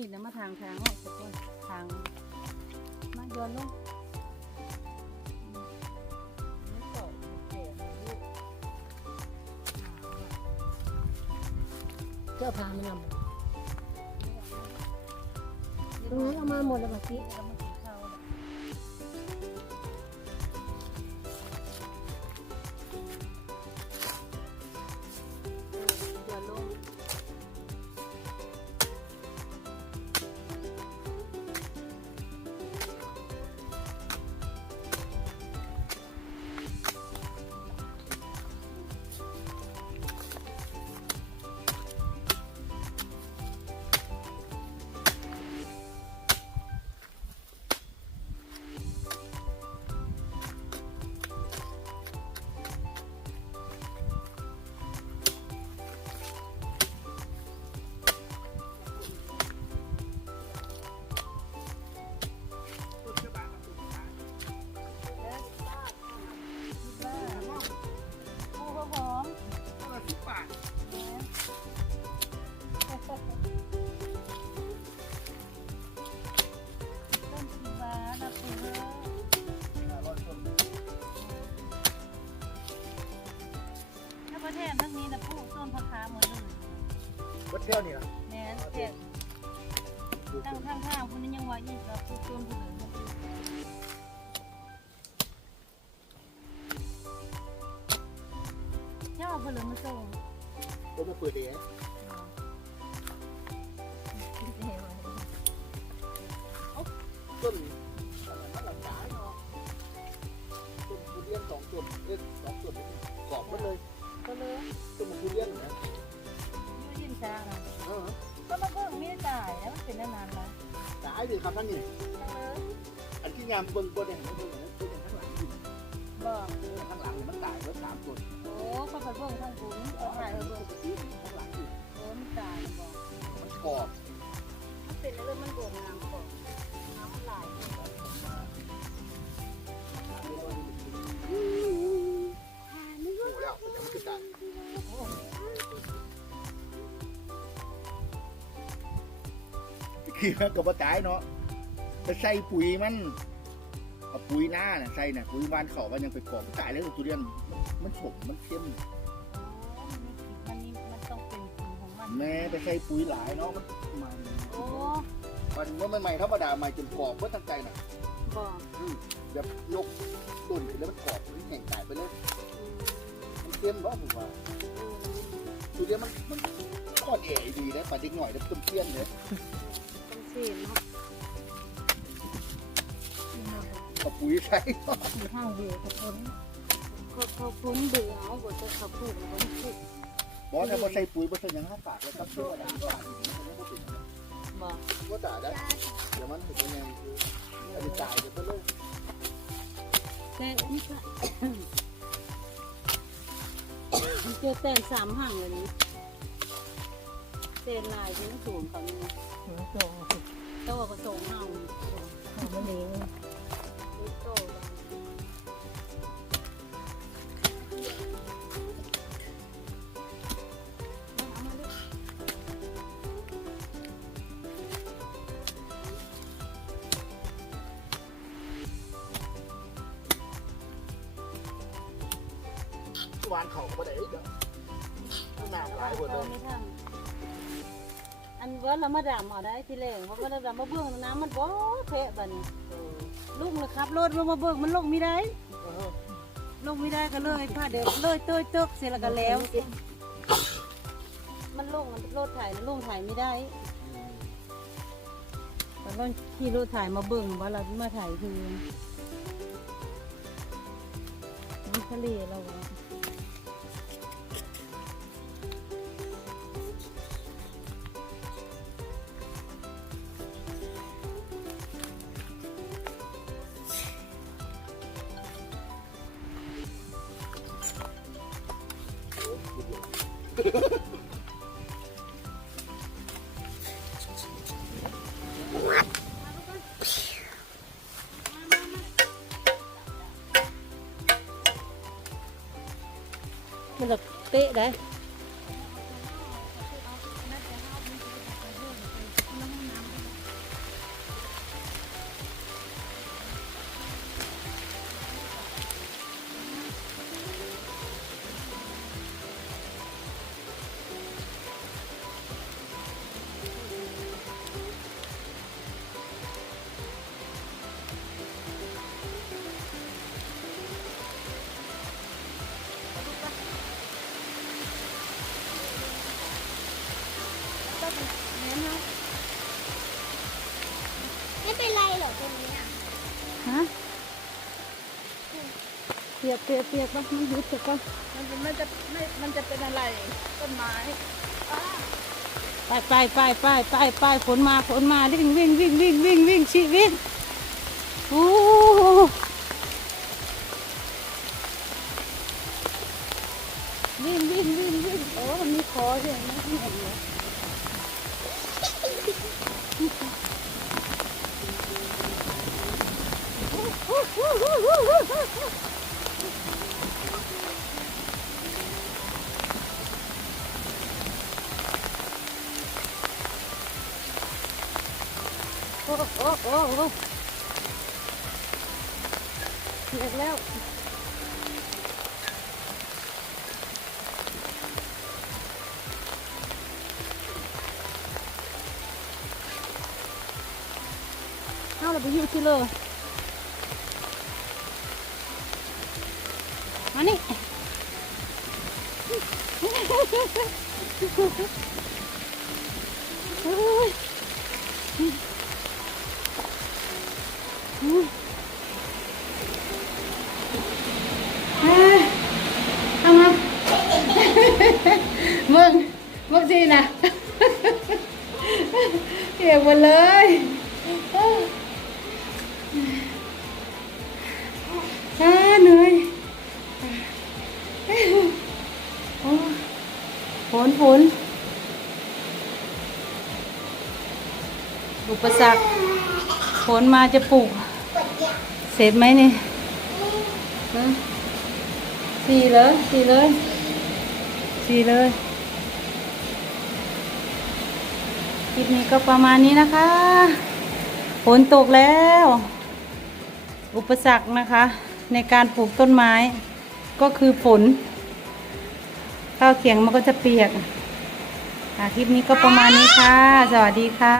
เอามีดเนี่ยมาทางทางออกจากตัวทางมาโยนลงไม่ตกเสียลูกเจ้าพามันนำตรงนั้นเอามาหมดแล้วบัดนี้แล้วมัน วัดเที่ยวนี่นะแม่นเจ็ดตั้งข้างๆคนนี้ยังว่ายิ่งกับปลูกต้นผู้อื่นเจ้าเอาไปเลยมาส่งผมมาเปิดเองต้นอะไรนั่นหลังจ๋าเนาะต้นทุเรียนสองต้นเอ้ยสองต้นกรอบหมดเลยก็เลยต้นทุเรียนนะยูยิน ช้าเนาะเออก็มาเพิ่งมีจ่ายแล้วมันเป็นนานๆแล้วจ๋าดิครับท่านนี่อันที่งามเบิ่งบนเนี่ยเห็นไหมเบิ่งเนี่ยต้นข้างหลังอยู่บอกเออข้างหลังเนี่ยมันตายแล้วสามต้นโอ้เขาไปเบิ่งทางกรุ้งเอาถ่ายไปเบิ่งข้างหลังอยู่โอ้มันตายบอกมันกรอบมันเป็นอะไรมันบวมงามบอกน้ำไหลโอ้แล้วมันจะไม่ขึ้นตาย ขี้มันก็บ่ตายเนาะจะใส่ปุ๋ยมันเอาปุ๋ยหน้าน่ะใส่น่ะปุ๋ยบานเขามันยังไปกรอบตายแล้วทุเรียนมันฉมมันเข้มโอ้มันนี่มันต้องเป็นสีของมันแม่ไปใส่ปุ๋ยหลายเนาะมันใหม่โอ้มันว่ามันใหม่ธรรมดาใหม่จนกรอบเพื่อตั้งใจน่ะบอกแบบยกต้นขึ้นแล้วมันกรอบมันแข็งตายไปเลยมันเข้มเนาะผมว่าทุเรียนมันมันก้อนเอ๋ดีนะปลาเด็กหน่อยแล้วต้นเตี้ยนเลยต้อง สีเนาะเอาปุ๋ยใส่มีห้างเบื่อกับคนเขาเขาคุ้นเบื่อเอาบทจะเขาพูดแล้วมันพูดบอกถ้าบ่ใส่ปุ๋ยบ่ใส่ยังห้าฝากแล้วกับเชื่อนะฝากอีกมันก็บ่เป็นบอกว่าได้เดี๋ยวมันเป็นยังคืออันนี้ตายเดี๋ยวไปเลยแต่นี่ค่ะเจอแต่สามห่างเลยนี่ เต้นลายที่มันสูงเขาเนี่ยหัวโตโตก็โตเฮาของมันเองโตวานเขาก็บ่ได้เด้อข้างหน้าหลายหมดเลยไม่ทำอัน ว่าเรามาดามเอาได้ทีแรกเพราะว่าเราดามมาเบื้องน้ำมันบ่เพะบัดนี้ลุกนะครับรถมาเบื้องมันลงไม่ได้ลงไม่ได้ก็เลยพาเดินเลยเต้ยเตกเสร็จแล้วก็แล้ว มันลงมันรถถ่ายมันลงถ่ายไม่ได้แต่ต้องขี่รถถ่ายมาเบิ่งว่าเรามาถ่ายคือน้ำทะเลเราอะ มันจะ ปียกเปียกเปียกมันหยุดเถอะปะมันจะไมันจะไม่มันจะเป็นอะไรต้นไม้ไปไปไปไปไปไปฝนมาฝนมาวิ่งวิ่งวิ่งวิ่งวิ่งวิ่งชีวิ่งโอ้วิ่งวิ่งวิ่งวิ่งโอ้มันมีคอใช่ไหมเห็นเลยโอ้โโอ้โอ้โอ้เปียกแล้วเอาเราไปยู่ที่เลยมานี่เฮ้ยเอ้ย เอามามึงมึงสินะเปียหมดเลยอาเหนื่อยฝนฝนอุปสรรคฝนมาจะปลูก เสร็จไหมนี่ฮะสี่เลยสี่เลยสี่เลยคลิปนี้ก็ประมาณนี้นะคะฝนตกแล้ว อุปสรรคนะคะ ในการปลูกต้นไม้ก็คือฝนข้าวเขียงมันก็จะเปียกอะคลิปนี้ก็ประมาณนี้ค่ะ สวัสดีค่ะ